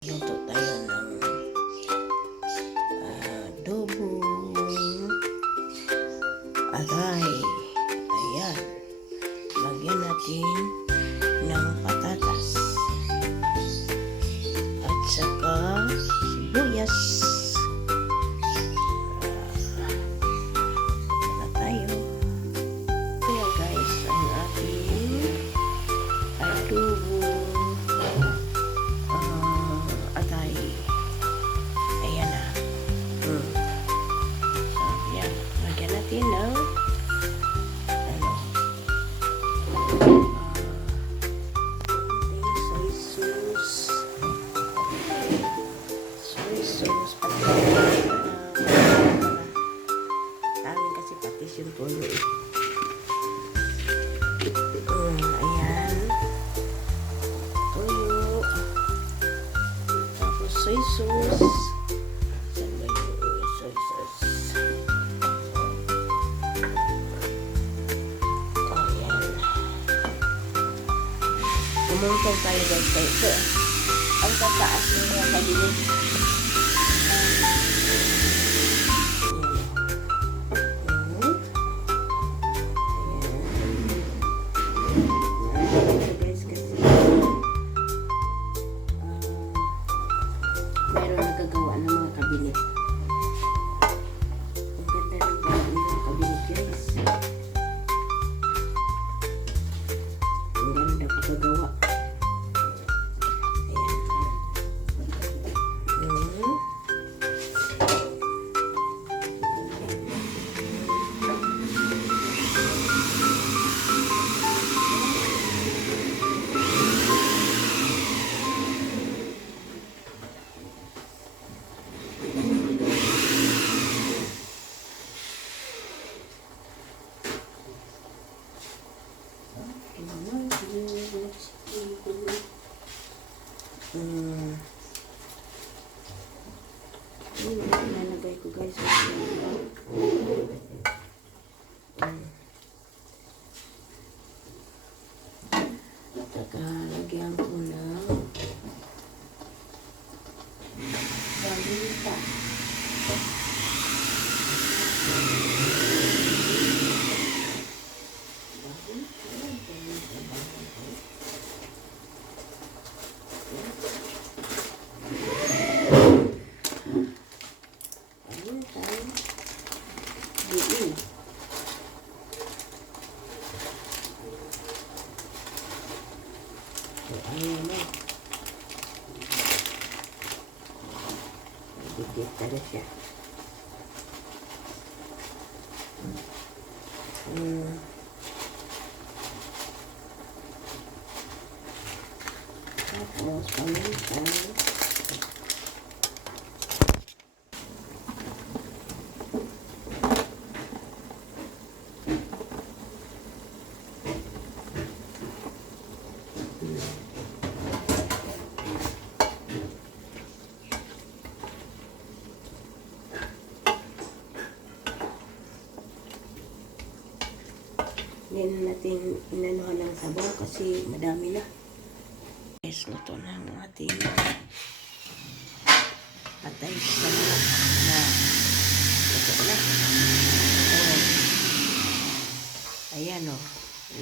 Luto tayo ng ah, adobong aray. Ayan. Lagyan natin ng patatas. At saka sibuyas. Sauce. Saan ba yung sauce? Ayan. Umungkong tayo guys ito. Ang tataas ng mga kabinet. Mm. Yun yung ilalagay ko guys. Mm. Saka lagyan ko ng balita. Balita. Diin. So, ayan na. Dikit Hindi na natin inanuhan ng sabaw kasi madami na. Guys, luto na ang ating patay sa na luto na. Oh. Ayan o.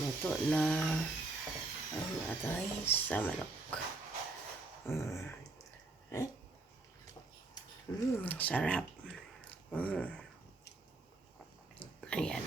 Luto na ang atay sa manok. Mm. Eh? Mm, sarap. Mm. Ayan.